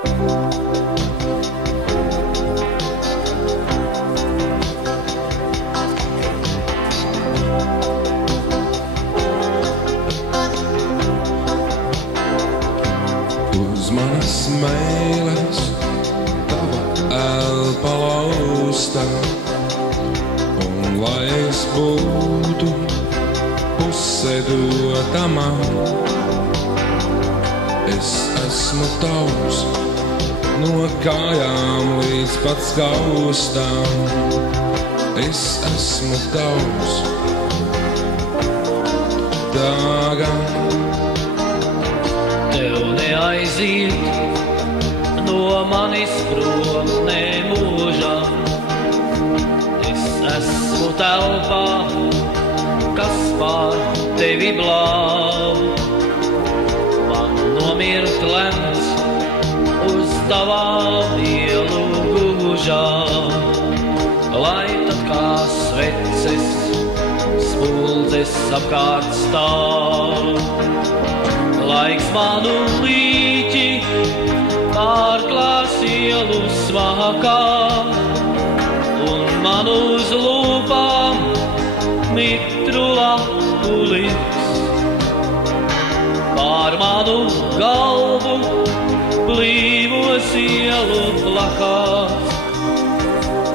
Uz manas meiles tava elpa lausta, un lai es būtu puse dota man, es esmu tavs no kājām līdz pat skaustām. Es esmu tavs tagad. Tev neaiziet no manis prom ne mūžam. Es esmu telpā, kas pār tevi blāv. Man nomirt lemts uz tavām ielu gūžām, lai tad kā sveces spuldzes apkārt stāv. Laiks manu līķi pārklās ielu smakā, un man uz lūpām mitru lapu liks. Pār manu galvu blīvos ielu plakās,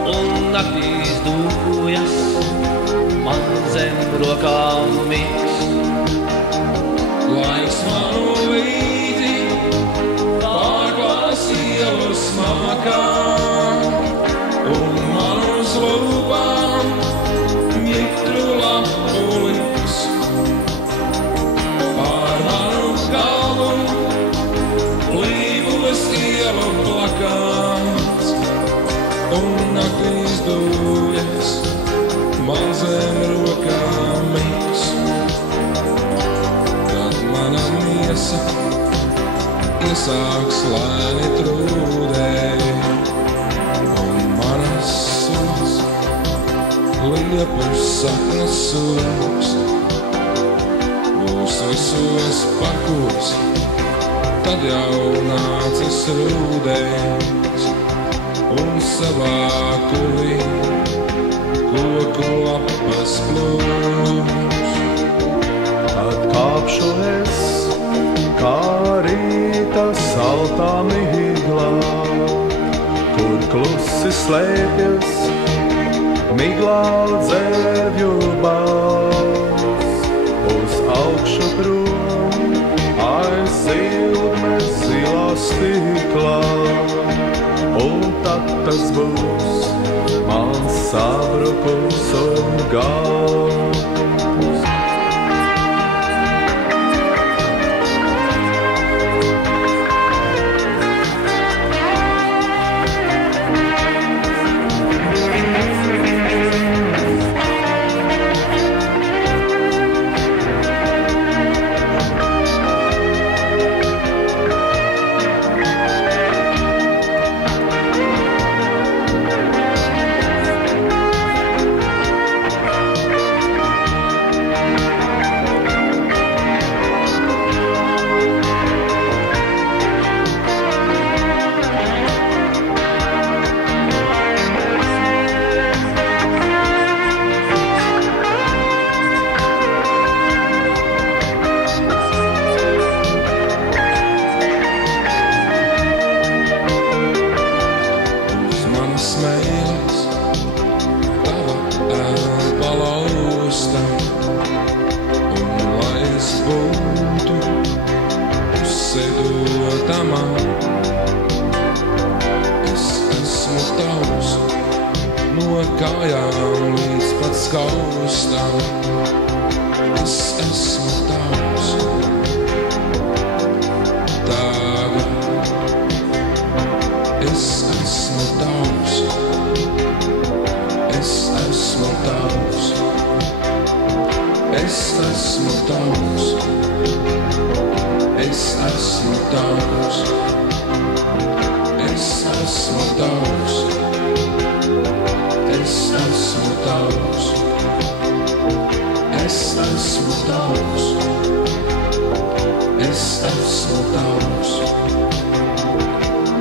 un naktīs dūjas man zem rokām miks. Laiks manu līdzi pārklās ielu smakā, un man uz lūpām mitru lapu liks. Pār manu galvu blīvos ielu plakāts, un naktīs dūjas man zem rokām miks. Mana miesa iesāks lēni trūdēt, un manas sulas liepus saknes sūks. Būs visos parkos, tad jau nācis rūdējs, un savā kulī koku lapas plūs. Atkāpšu es, kā rīta saltā miglā, kur klusi slēpjas miglā dzērvju bals. Uz augšu prom aiz silmes zilā stiklā, un tad tas būs mans sabrukums un gals. No kājām līdz pat skaustām, es esmu tavs tagad. Es esmu tavs, es esmu tavs, es esmu tavs, es esmu tavs, es esmu tavs. Es esmu tavs, es esmu tavs, es esmu tavs,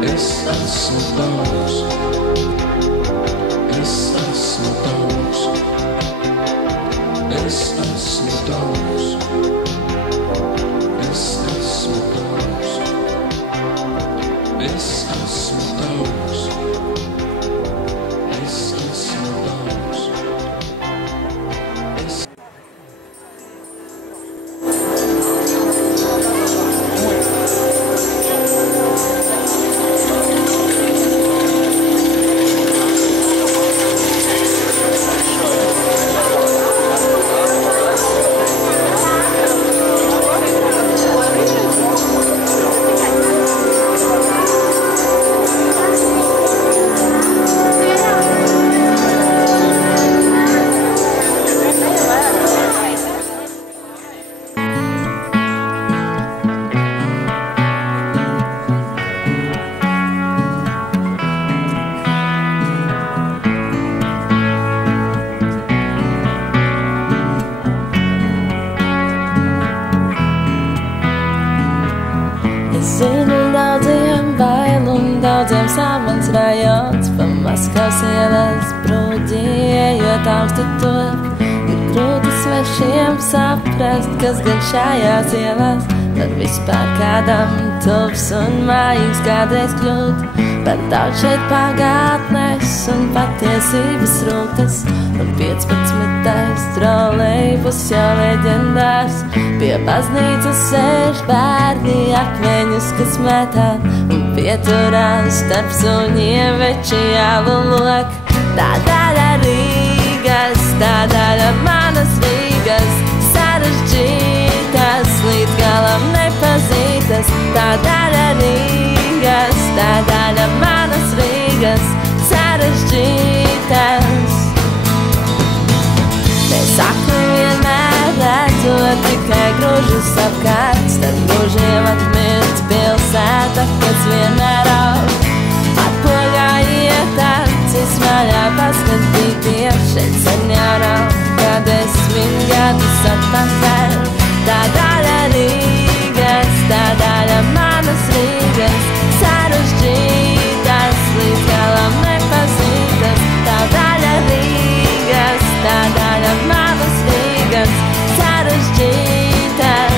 Es esmu tavs. Es esmu tavs. Es esmu tavs. Es esmu tavs. Es esmu tavs. Es esmu tavs. Zinu daudziem bail un daudziem sāmans rajons pa Maskavas ielas brūģējot augstu top. Ir grūti svešiem saprast, kas gan šajās ielās var vispār kādam tuvs un mājīgs kādreiz kļūt. Par daudz šeit pagātnes un patiesības rūktas, un 15. trolejbus jau leģendārs. Pie baznīcas sēž bērni akmeņus, kas metā, un pieturās starp suņiem veči jālu lok. Tā daļa Rīgas, tā daļa manas Rīgas, sarežģītas, līdz galam nepazītas. Tā daļa Rīgas, tā daļa manas Rīgas, sarežģītas. Mēs akli vienmēr redzot tikai grožus apkārt, tad grožiem atmirst pilsēta, kas vienmēr aug. Atpogā iet acis vaļā paskatīties, šeit sen jau nav, kad 10 gadus atpakaļ. Tā daļa Rīgas, tā daļa manas Rīgas, sarežģītas, līdz galam nepazītas. Tā daļa Rīgas, tā daļa manas Rīgas, sarežģītas.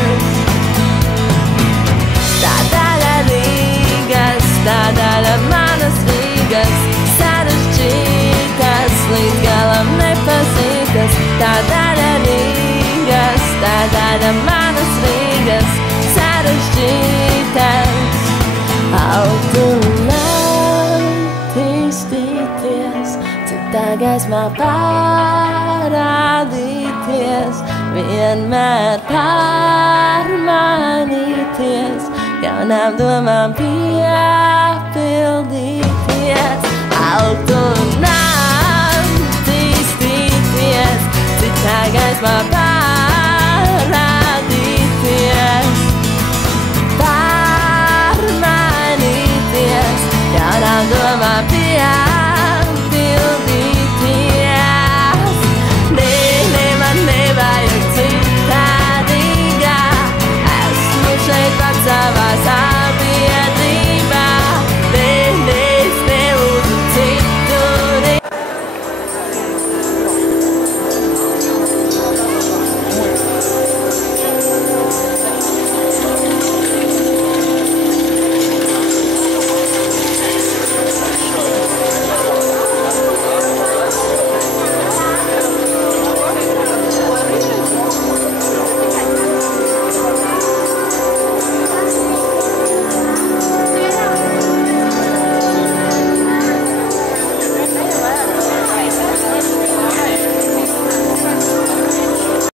Tā daļa Rīgas, tā daļa manas Rīgas, sarežģītas, līdz galam nepazītas. Tā daļa Rīgas, tā daļa manas Rīgas, sarežģītas. Augt un attīstīties, citā gaismā parādīties, vienmēr pārmainīties, jaunām domām piepildīties. Augt un attīstīties, citā gaismā parādīties,